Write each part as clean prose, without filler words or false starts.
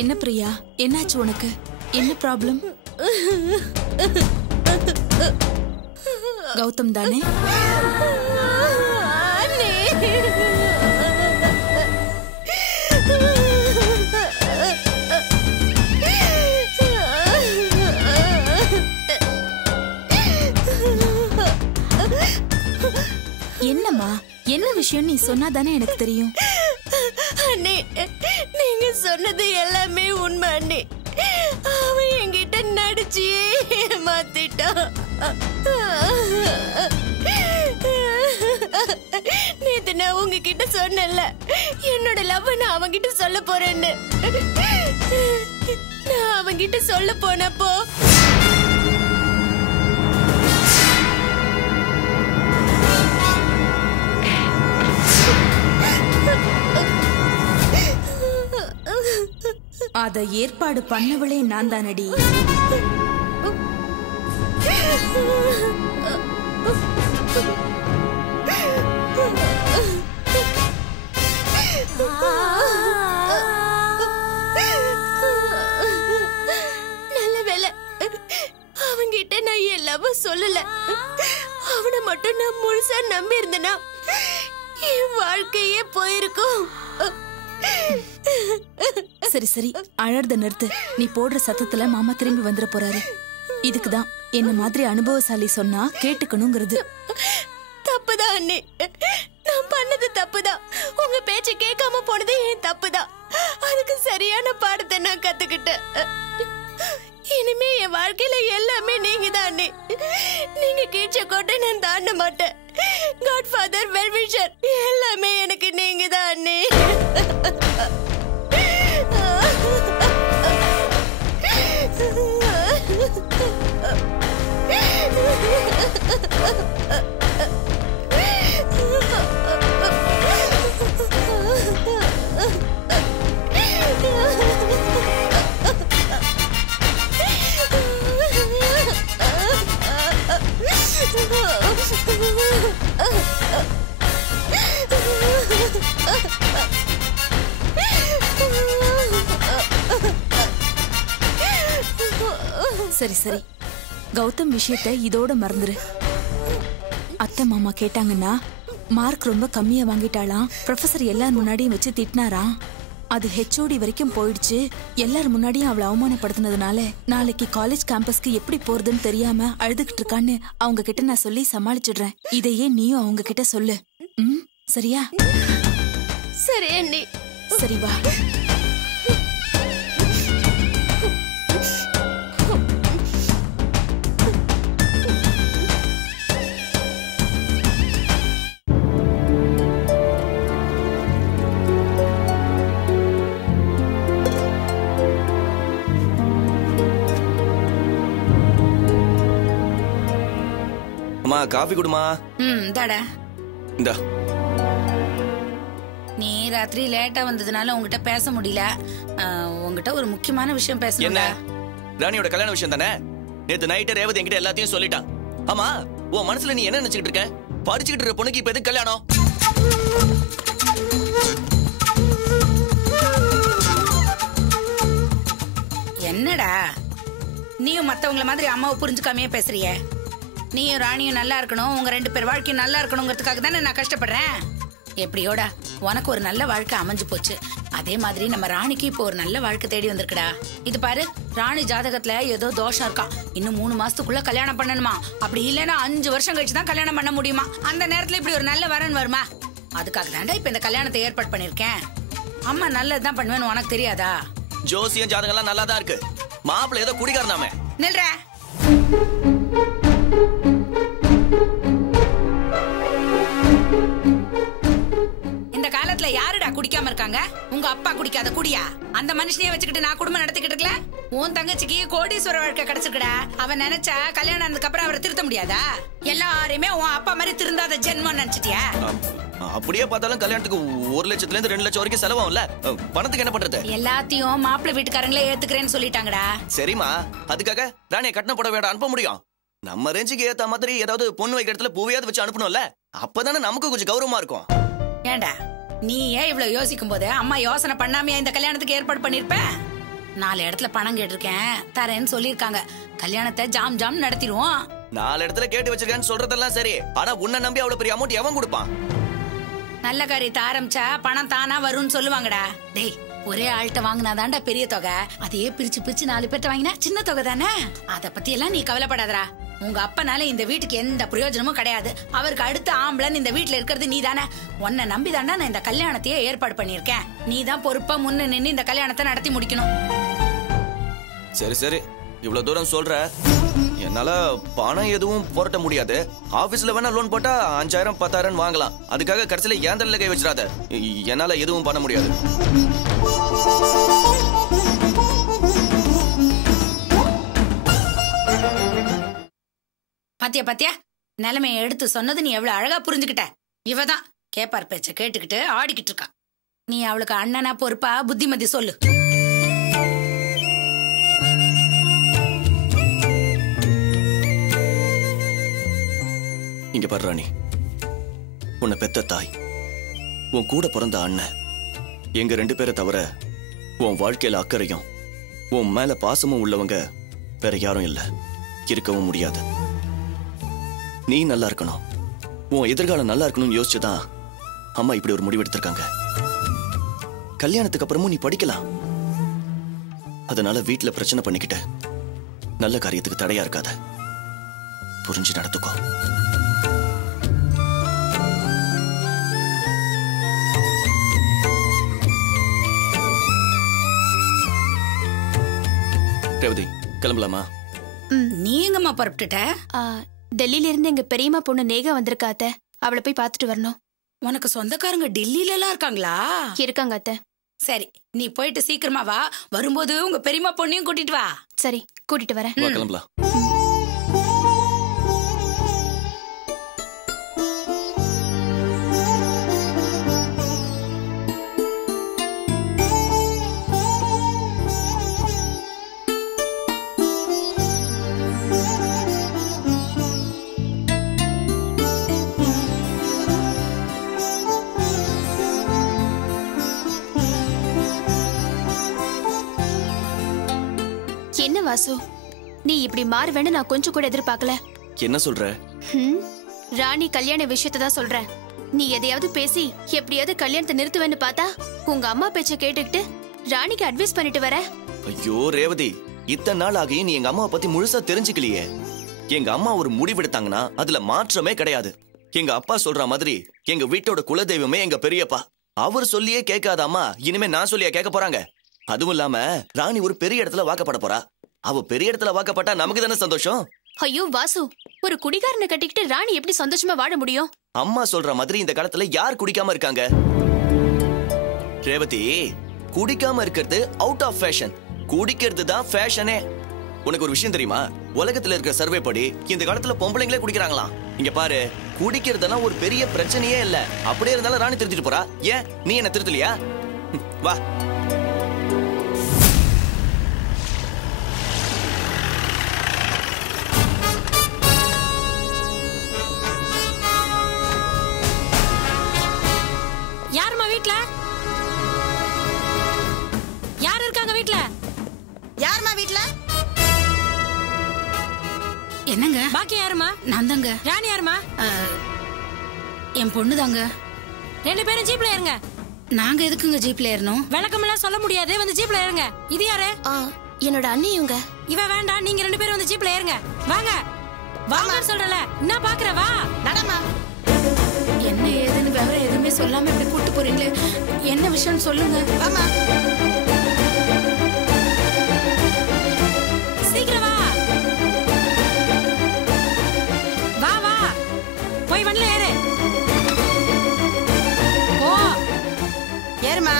என்ன பிரியா, என்னாச்சு உனக்கு? என்ன ப்ராப்ளம்? கௌதம் தானே? என்னம்மா, என்ன விஷயம் நீ சொன்னாதானே எனக்கு தெரியும். அண்ணே, நீங்க சொன்னது எல்லாமே உண்மை அண்ணே. அவன் என்கிட்ட நடிச்சு ஏமாத்திட்டான். நேத்து நான் உங்ககிட்ட சொன்னேன்ல, என்னோட லவ் நான் அவன்கிட்ட சொல்ல போறேன்னு. நான் அவன்கிட்ட சொல்ல போனப்போ அத ஏற்பாடு பண்ணவளே நான் தானடி. நல்ல வேலை அவன்கிட்ட நான் என் லவ் சொல்லல. அவனை மட்டும் நான் முழுசா நம்பி இருந்தேனா என் வாழ்க்கையே போயிருக்கும். சரி சரி, அழறத நிறுத்து. நீ போடுற சத்தத்துல மாமா திரும்பி வந்துட போறாரு. இதுக்குதான் என்ன மாதிரி அனுபவசாலி சொன்னா கேட்டுக்கணுங்கிறது. தப்புதான் அண்ணே, நான் பண்ணது தப்புதான். உங்க பேச்ச கேட்காம போனது என் தப்புதான். அதுக்கு சரியான பாடத்தை நான் கத்துக்கிட்டேன். இனிமே என் வாழ்க்கையில எல்லாமே நீங்க தான் அண்ணே. நீங்க கீழ்ச்ச கோட்டை நான் தாண்ட மாட்டேன். காட்ஃபாதர், வெல்விஷர் எல்லாமே எனக்கு நீங்க தான் அண்ணே. சரி சரி, கௌதம் விஷயத்தை இதோட மறந்துரு. அத்தை மாமா கேட்டாங்கன்னா மார்க் ரொம்ப கம்மியா வாங்கிட்டாளாம், ப்ரொஃபசர் எல்லார் முன்னாடியும் வச்சு திட்டினாராம். அது ஹெச்ஓடி வரைக்கும் போயிடுச்சு. எல்லார் முன்னாடியும் அவளை அவமானப்படுத்தினதுனால நாளைக்கு காலேஜ் கேம்பஸ்க்கு எப்படி போறதுன்னு தெரியாம அழுதுகிட்டு இருக்கான்னு அவங்க கிட்ட நான் சொல்லி சமாளிச்சிடுறேன். இதையே நீயும் அவங்க கிட்ட சொல்லு. சரியா? சரி அண்ணி. சரி வா. காஃபி குடுமா. தாடா. இந்தா. நீ ராத்திரி லேட்டா வந்ததுனால உங்ககிட்ட பேச முடியல. உங்ககிட்ட ஒரு முக்கியமான விஷயம் பேசணும். என்ன? ராணியோட கல்யாண விஷயம் தானே? நேத்து நைட்டு ரேவதி என்கிட்ட எல்லாத்தையும் சொல்லிட்டான். ஆமா, உன் மனசுல நீ என்ன நினைச்சிட்டு இருக்க? படிச்சுக்கிட்டு இருக்க பொண்ணுக்கு இப்ப எதுக்கு கல்யாணம்? என்னடா நீயும் மத்தவங்கள மாதிரி அம்மாவை புரிஞ்சுக்காமையே பேசுறிய? நீயும் ராணியும் நல்லா இருக்கணும், உங்க 2 பேர் வாழ்க்கையும் நல்லா இருக்கணுங்கிறதுக்காக தானே நான் கஷ்டப்படுறேன். எப்படியோடா உனக்கு ஒரு நல்ல வாழ்க்கை அமைஞ்சு போச்சு. அதே மாதிரி நம்ம ராணிக்கு இப்போ ஒரு நல்ல வாழ்க்கை தேடி வந்திருக்குடா. இது பாரு, ராணி ஜாதகத்துல ஏதோ தோஷம் இருக்கா. இன்னும் 3 மாசத்துக்குள்ள கல்யாணம் பண்ணணுமா. அப்படி இல்லைன்னா 5 வருஷம் கழிச்சு தான் கல்யாணம் பண்ண முடியுமா. அந்த நேரத்துல இப்படி ஒரு நல்ல வரன் வருமா? அதுக்காக தாண்டா இப்ப இந்த கல்யாணத்தை ஏற்பாடு பண்ணிருக்கேன். அம்மா நல்லதுதான் பண்ணுவேன்னு உனக்கு தெரியாதா? ஜோசியம் ஜாதகம் எல்லாம் நல்லா தான் இருக்கு. மாப்பிள்ளை ஏதோ குடிகாரனாமே. நில்ற. இந்த காலத்துல யாருடா குடிக்காம இருக்காங்க? உங்க அப்பா குடிக்காத குடியா? அந்த மனுஷனையே வச்சுக்கிட்டு நான் குடும்பம் நடத்திக்கிட்டு இருக்கல. உன் தங்கச்சிக்கு கோடீஸ்வர வாழ்க்கை கிடைச்சிருக்கடா. அவன் நினைச்சா கல்யாணம் ஆனதுக்கு அப்புறம் அவரை திருத்த முடியாதா? எல்லாரையுமே உன் அப்பா மாதிரி திருந்தாத ஜென்மம் நினைச்சிட்டியா? அப்படியே பார்த்தாலும் கல்யாணத்துக்கு 1 லட்சத்துல இருந்து 2 லட்சம் வரைக்கும் செலவாகும்ல. பணத்துக்கு என்ன பண்றது? எல்லாத்தையும் மாப்பிள்ளை வீட்டுக்காரங்களே ஏத்துக்கிறேன்னு சொல்லிட்டாங்கடா. சரிமா, அதுக்காக ராணியை கட்டண புடவையோட அனுப்ப முடியும்? நம்ம ரேஞ்சுக்கு ஏத்த மாதிரி ஏதாவது பொண்ணு வைக்கிற இடத்துல பூவையாவது வச்சு அனுப்பணும்ல. அப்பதானே நமக்கு கொஞ்சம் கௌரவமா இருக்கும். ஏண்டா நீ ஏன் இவ்வளவு யோசிக்கும் போது அம்மா யோசனை பண்ணாமையா இந்த கல்யாணத்துக்கு ஏற்பாடு பண்ணிருப்ப? 4 இடத்துல பணம் கேட்டிருக்கேன், தரேன்னு சொல்லிருக்காங்க. கல்யாணத்தை ஜாம் ஜாம் நடத்திடுவோம். 4 இடத்துல கேட்டு வச்சிருக்கேன்னு சொல்றதெல்லாம் சரி, ஆனா உன்னை நம்பி அவ்வளவு பெரிய அமௌண்ட் எவன் கொடுப்பான்? நல்ல காரியத்தை ஆரம்பிச்சா பணம் தானா வரும்னு சொல்லுவாங்கடா. டேய், ஒரே ஆள்கிட்ட வாங்கினாதான்டா பெரிய தொகை. அதையே பிரிச்சு பிரிச்சு 4 பேர்ட்ட வாங்கினா சின்ன தொகை தானே. அத பத்தி எல்லாம் நீ கவலைப்படாதடா. உங்க அப்பனால இந்த வீட்டுக்கு எந்த பிரயோஜனமும் கிடையாது. அவருக்கு அடுத்த ஆம்பளன் இந்த வீட்டுல இருக்கிறது நீ தானே. உன்னை நம்பிதான்டா நான் இந்த கல்யாணத்தையே ஏற்பாடு பண்ணிருக்கேன். நீ தான் பொறுப்பா முன்ன நின்னு இந்த கல்யாணத்தை நடத்தி முடிக்கணும். சரி சரி, இவ்வளவு தூரம் சொல்ற. என்னால பணம் எதுவும் போராட்ட முடியாது. ஆபீஸ்ல வேணா லோன் போட்டா 5000 10,000 வாங்கலாம். அதுக்காக கடைசியில ஏந்தல்ல கை வச்சிடாத. என்னால எதுவும் பண்ண முடியாது. பாத்தியா பாத்தியா, நிலைமையை எடுத்து சொன்னது நீ எவ்வளவு அழகா புரிஞ்சுக்கிட்ட. இவதான் கேப்பார் பேச்ச கேட்டுக்கிட்டு ஆடிக்கிட்டு இருக்கா. நீ அவளுக்கு அண்ணனா பொறுப்பா புத்திமதி சொல்லு. இங்க பாரு ராணி, உன்னை பெத்த தாய், உன் கூட பிறந்த அண்ணன், எங்க 2 பேரை தவிர உன் வாழ்க்கையில அக்கறையும் உன் மேல பாசமும் உள்ளவங்க வேற யாரும் இல்ல, இருக்கவும் முடியாது. நீ நல்லா இருக்கணும், உன் எதிர்காலம் நல்லா இருக்கணும்னு யோசிச்சுதான் அம்மா இப்படி ஒரு முடிவு எடுத்திருக்காங்க. கல்யாணத்துக்கு அப்புறமும் நீ படிக்கலாம். அதனால வீட்டுல பிரச்சனை பண்ணிக்கிட்ட நல்ல காரியத்துக்கு தடையா இருக்காத. புரிஞ்சு நடத்துக்கோ. ரேவதி, கிளம்பலாமா? நீ எங்கம்மா புறப்பட்டுட்ட? டெல்லியில இருந்து எங்க பெரியம்மா பொண்ணு நேகா வந்திருக்கா அத்தை. அவளை போய் பார்த்துட்டு வரணும். உனக்கு சொந்தக்காரங்க டெல்லியில எல்லாம் இருக்காங்களா? இருக்காங்க அத்தை. சரி, நீ போயிட்டு சீக்கிரமா வா. வரும்போது உங்க பெரியம்மா பொண்ணையும் கூட்டிட்டு வா. சரி, கூட்டிட்டு வரேன். வா, கிளம்பலாம். என்ன வாசு, நீ இப்படி மாறுவேன்னு நான் கொஞ்சம் கூட எதிர்பார்க்கல. என்ன சொல்ற? ராணி கல்யாண விஷயத்தை தான் சொல்றேன். நீ எதையாவது பேசி எப்படியாவது கல்யாணத்தை நிறுத்துவேன்னு பார்த்தா உங்க அம்மா பேச்ச கேட்டுக்கிட்டு ராணிக்கு அட்வைஸ் பண்ணிட்டு வர. ஐயோ ரேவதி, இத்தனை நாள் ஆகி நீ எங்க அம்மாவை பத்தி முழுசா தெரிஞ்சுக்கலையே. எங்க அம்மா ஒரு முடிவெடுத்தாங்கன்னா அதுல மாற்றமே கிடையாது. எங்க அப்பா சொல்ற மாதிரி எங்க வீட்டோட குலதெய்வமே எங்க பெரியப்பா. அவர் சொல்லியே கேட்காத அம்மா இனிமே நான் சொல்லியா கேட்க போறாங்க? அதுவும் இல்லாம ராணி ஒரு பெரிய இடத்துல வாக்கப்பட போறா. அவ பெரிய இடத்துல வாக்கப்பட்டா நமக்கு தானே சந்தோஷம். ஐயோ வாசு, ஒரு குடிகாரனை கட்டிக்கிட்டு ராணி எப்படி சந்தோஷமா வாழ முடியும்? அம்மா சொல்ற மாதிரி இந்த காலத்துல யார் குடிக்காம இருக்காங்க? ரேவதி, குடிக்காம இருக்கிறது அவுட் ஆஃப் ஃபேஷன், குடிக்கிறது தான் ஃபேஷனே. உனக்கு ஒரு விஷயம் தெரியுமா? உலகத்துல இருக்கிற சர்வே படி இந்த காலத்துல பொம்பளைங்களே குடிக்கிறாங்களாம். இங்க பாரு, குடிக்கிறதெல்லாம் ஒரு பெரிய பிரச்சனையே இல்ல. அப்படியே இருந்தாலும் ராணி திருத்திட்டு போறா. ஏன் நீ என்ன திருத்தலையா? வா. யாருமா வீட்ல? யார் இருக்காங்க வீட்ல? யாருமா வீட்ல? என்னங்க? பாக்கி யாருமா? நான் தாங்க. ராணி யாருமா? என் பொண்ணு தாங்க. 2 பேரும் ஜீப்ல ஏறுங்க. நாங்க எதுக்குங்க ஜீப்ல ஏறணும்? விளக்கமெல்லாம் சொல்ல முடியாது, வந்து ஜீப்ல ஏறுங்க. இது யாரு? என்னோட அண்ணி இவங்க. இவ வேண்டாம், நீங்க 2 பேரும் வந்து ஜீப்ல ஏறுங்க. வாங்க வாங்க சொல்றல. என்ன பாக்குற? வா நடமா. என்ன ஏதுன்னு விவரம் எதுவுமே சொல்லாம இப்படி கூட்டு போறீங்களே, என்ன விஷயம் சொல்லுங்க. ஆமா, சீக்கிரம் வா. வா வா, போய் வண்டில ஏறு. போ. ஏறுமா.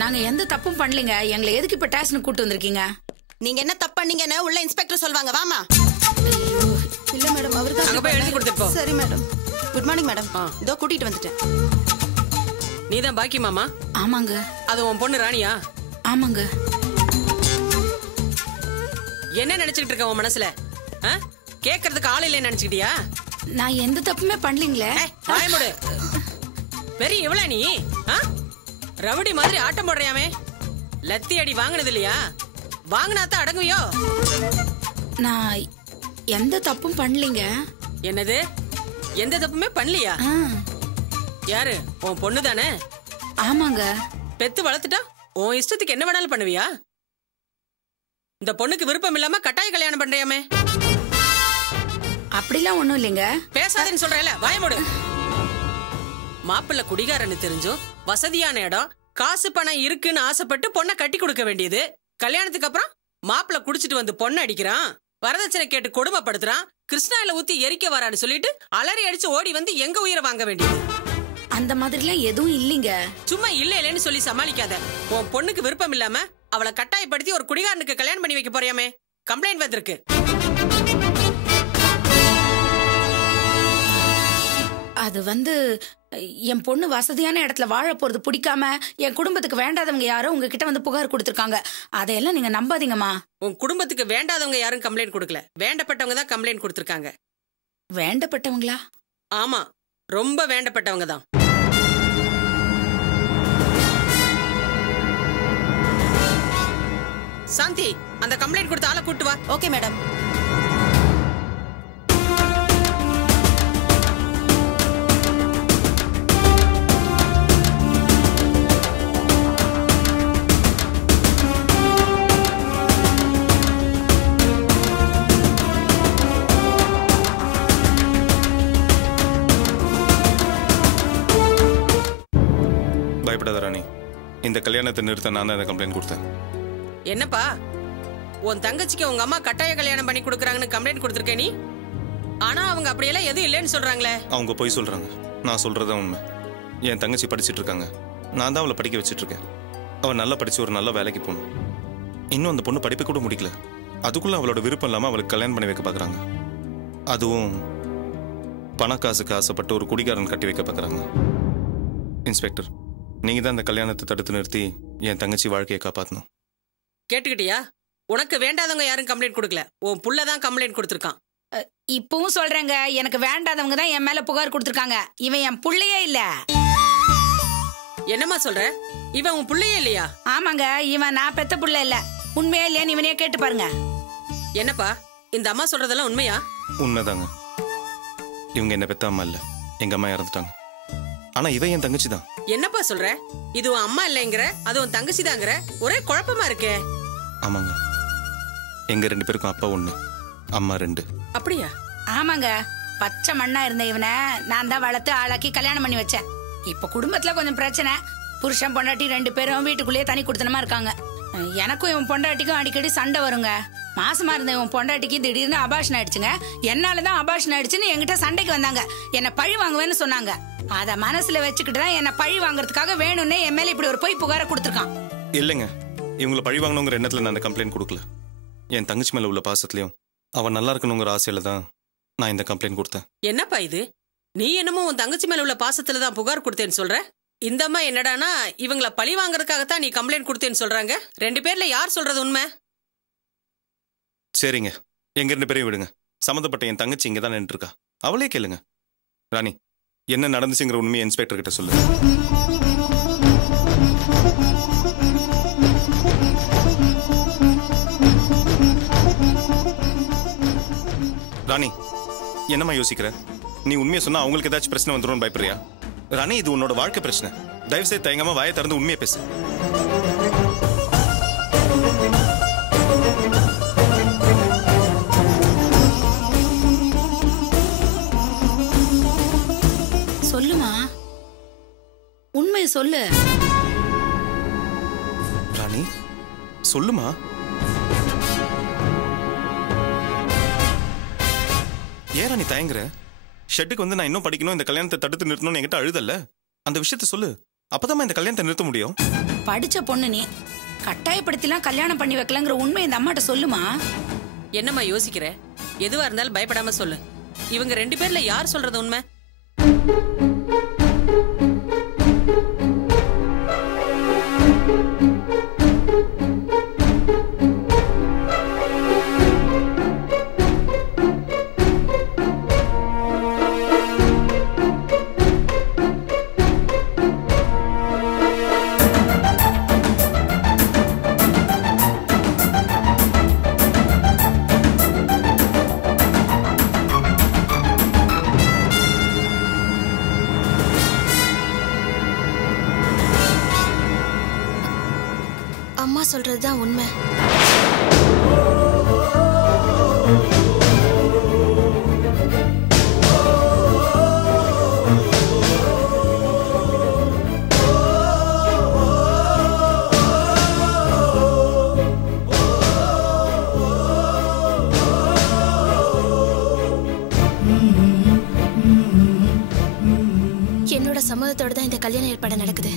நாங்க எந்த தப்பும் பண்ணலீங்க. எங்களை எதுக்கு இப்ப ஸ்டேஷனுக்கு கூட்டு வந்திருக்கீங்க? நீங்க என்ன தப்பு பண்ணீங்கன்னு உள்ள இன்ஸ்பெக்டர் சொல்வாங்க. வாமா. இல்ல மேடம், அவர்தான் அங்க போய் எழுதி கொடுத்துட்டு போ. சரி மேடம். Good morning madam. இதோ கூட்டிட்டு வந்துட்டேன். நீதான் பாக்கி மாமா? ஆமாங்க. அது உன் பொண்ணு ராணியா? ஆமாங்க. என்ன நினைச்சிட்டு இருக்க உன் மனசுல? கேக்குறதுக்கு ஆள் இல்லைன்னு நினைச்சுக்கிட்டியா? நான் எந்த தப்புமே பண்ணலீங்களே. வாயமுடு. வெறி எவ்வளவு நீ? ரவுடி மாதிரி ஆட்டம் போடுறியாமே. லத்தி அடி வாங்கினது இல்லையா? வாங்கினாத்தான் அடங்குவியோ? நான் எந்த தப்பும் பண்ணலீங்க. என்னது? எந்த தப்புமே பண்ணலையா? யாரு? உன் பொண்ணு தானே? ஆமாங்க. பெத்து வளர்த்துட்டா உன் இஷ்டத்துக்கு என்ன வேணாலும் பண்ணுவியா? இந்த பொண்ணுக்கு விருப்பம் இல்லாம கட்டாய கல்யாணம் பண்றியாமே. அப்படிலாம் ஒண்ணும் இல்லைங்க. பேசாதேன்னு சொல்றேல, வாயமுடு. மாப்பிள்ள குடிகாரன்னு தெரிஞ்சும் வசதியான இடம், காசு பணம் இருக்குன்னு ஆசைப்பட்டு பொண்ணை கட்டி கொடுக்க வேண்டியது. கல்யாணத்துக்கு அப்புறம் மாப்பிள்ள குடிச்சிட்டு வந்து பொண்ணை அடிக்கிறான், வரதட்சணை கேட்டு கொடுமைப்படுத்துறான், கிருஷ்ணாயில ஊத்தி எரிக்க வரான்னு சொல்லிட்டு அலறி அடிச்சு ஓடி வந்து எங்க உயிரை வாங்க வேண்டியது. அந்த மாதிரிலாம் எதுவும் இல்லைங்க. சும்மா இல்ல இல்லன்னு சொல்லி சமாளிக்காத. உன் பொண்ணுக்கு விருப்பம் இல்லாம அவளை கட்டாயப்படுத்தி ஒரு குடிகாரனுக்கு கல்யாணம் பண்ணி வைக்க போறியாமே. கம்ப்ளைண்ட் வந்திருக்கு. அது என் பொண்ணு வசதியான இடத்துல வாழ போறது பிடிக்காம என் குடும்பத்துக்கு வேண்டாதவங்க யாரோ உங்ககிட்ட வந்து புகார் கொடுத்திருக்காங்க. அதையெல்லாம் நீங்க நம்பாதீங்கம்மா. உன் குடும்பத்துக்கு வேண்டாதவங்க யாரும் கம்ப்ளைண்ட் கொடுக்கல, வேண்டப்பட்டவங்க தான் கம்ப்ளைண்ட் கொடுத்திருக்காங்க. வேண்டப்பட்டவங்களா? ஆமா, ரொம்ப வேண்டப்பட்டவங்க தான். சாந்தி, அந்த கம்ப்ளைண்ட் கொடுத்த ஆளை கூட்டு வா. Okay madam. பயப்படாத ராணி, இந்த கல்யாணத்தை நிறுத்த நான் தான் இந்த கம்ப்ளைண்ட் கொடுத்தேன். என்னப்பா, உன் தங்கச்சிக்கு உங்க அம்மா கட்டாய கல்யாணம் பண்ணி கொடுக்கறாங்கன்னு கம்ப்ளைண்ட் கொடுத்திருக்கே நீ? ஆனா அவங்க அப்படியெல்லாம் எதுவும் இல்லைன்னு சொல்றாங்களே. அவங்க போய் சொல்றாங்க, நான் சொல்றதுதான் உண்மை. என் தங்கச்சி படிச்சுட்டு இருக்காங்க, நான் தான் அவளை படிக்க வச்சுட்டு இருக்கேன். அவள் நல்லா படிச்சு ஒரு நல்ல வேலைக்கு போகணும். இன்னும் அந்த பொண்ணு படிப்பை கூட முடிக்கல, அதுக்குள்ள அவளோட விருப்பம் இல்லாம அவளுக்கு கல்யாணம் பண்ணி வைக்க பாக்குறாங்க. அதுவும் பணக்காசுக்கு ஆசைப்பட்டு ஒரு குடிகாரன் கட்டி வைக்க பாக்குறாங்க. இன்ஸ்பெக்டர், நீங்க தான் இந்த கல்யாணத்தை தடுத்து நிறுத்தி என் தங்கச்சி வாழ்க்கையை காப்பாற்றணும். கேட்டுக்கிட்டியா? உனக்கு வேண்டாதவங்க யாரும் கம்ப்ளைண்ட் கொடுக்கல, உன் புள்ளதான் கம்ப்ளைண்ட் கொடுத்திருக்கான். இப்பவும் சொல்றேங்க, எனக்கு வேண்டாதவங்க தான் என் மேல புகார் கொடுத்திருக்காங்க. இவன் என் புள்ளையே இல்ல. என்னம்மா சொல்ற? இவன் உன் புள்ளையே இல்லையா? ஆமாங்க, இவன் நான் பெத்த புள்ள இல்ல. உண்மையா இல்லையா இவனையே கேட்டு பாருங்க. என்னப்பா, இந்த அம்மா சொல்றதெல்லாம் உண்மையா? உண்மைதாங்க. இவங்க என்ன பெத்த அம்மா இல்ல, எங்க அம்மா இறந்துட்டாங்க. ஆனா இவன் என் தங்கச்சி தான். என்னப்பா சொல்ற? இது உன் அம்மா இல்லைங்கிற, அது உன் தங்கச்சி தாங்கிற, ஒரே குழப்பமா இருக்கே. ஆமாங்க, எங்க 2 பேருக்கும் அப்பா 1, அம்மா 2. அப்படியா? ஆமாங்க, பச்சை மண்ணா இருந்த இவனை நான் தான் வளர்த்து ஆளாக்கி கல்யாணம் பண்ணி வச்சேன். இப்ப குடும்பத்துல கொஞ்சம் பிரச்சனை. புருஷன் பொண்டாட்டி 2 பேரும் வீட்டுக்குள்ளேயே தனி குடுத்தனமா இருக்காங்க. எனக்கும் இவன் பொண்டாட்டிக்கும் அடிக்கடி சண்டை வருங்க. மாசமா இருந்த இவன் பொண்டாட்டிக்கு திடீர்னு அபார்ஷன் ஆயிடுச்சுங்க. என்னாலதான் அபார்ஷன் ஆயிடுச்சுன்னு என்கிட்ட சண்டைக்கு வந்தாங்க. என்ன பழி வாங்குவேன்னு சொன்னாங்க. அத மனசுல வச்சுக்கிட்டு தான் என்ன பழி வாங்குறதுக்காக வேணும்னே என் மேல இப்படி ஒரு பொய் புகார கொடுத்திருக்கான். இல்லைங்க, இவங்களை பழி வாங்கணுங்கிற எண்ணத்துல நான் அந்த கம்ப்ளைண்ட் கொடுக்கல. என் தங்கச்சி மேல உள்ள பாசத்துலயும் அவன் நல்லா இருக்கணுங்கிற ஆசையில தான் நான் இந்த கம்ப்ளைண்ட் கொடுத்தேன். என்னப்பா இது? நீ என்னமோ உன் தங்கச்சி மேல உள்ள பாசத்துல தான் புகார் கொடுத்தேன்னு சொல்ற. இந்த அம்மா என்னடானா இவங்கள பழி வாங்குறதுக்காகத்தான் நீ கம்ப்ளைண்ட் கொடுத்தேன்னு சொல்றாங்க. 2 பேர்ல யார் சொல்றது உண்மை? சரிங்க, எங்க 2 பேரையும் விடுங்க. சம்மந்தப்பட்ட என் தங்கச்சி இங்க தான் நின்று இருக்கா, அவளே கேளுங்க. ராணி, என்ன நடந்துச்சுங்கிற உண்மையை இன்ஸ்பெக்டர் கிட்ட சொல்லு. ராணி, என்னம்மா யோசிக்கிற? நீ உண்மையை சொன்னா அவங்களுக்கு ஏதாச்சும் பிரச்சனை வந்துடும் பயப்படுறியா? ராணி, இது உன்னோட வாழ்க்கை பிரச்சனை. தயவு செய்து தயங்காம வாயை திறந்து உண்மையை பேசு. சொல்லுமா, உண்மையை சொல்லு. ராணி, சொல்லுமா. ஏன் ராணி தயங்குற? ஷெட்டுக்கு வந்து நான் இன்னும் படிக்கணும், இந்த கல்யாணத்தை தடுத்து நிறுத்தணும்னு என்கிட்ட அழுதல்ல? அந்த விஷயத்த சொல்லு. அப்பதான் இந்த கல்யாணத்தை நிறுத்த முடியும். படிச்ச பொண்ணு நீ, கட்டாயப்படுத்திலாம் கல்யாணம் பண்ணி வைக்கலங்கிற உண்மை இந்த அம்மாட்ட சொல்லுமா. என்னம்மா யோசிக்கிற? எதுவா இருந்தாலும் பயப்படாம சொல்லு. இவங்க 2 பேர்ல யார் சொல்றது உண்மை? அம்மா சொல்றதுதான் உண்மை. என்னோட சம்மதத்தோட தான் இந்த கல்யாண ஏற்பாடு நடக்குது.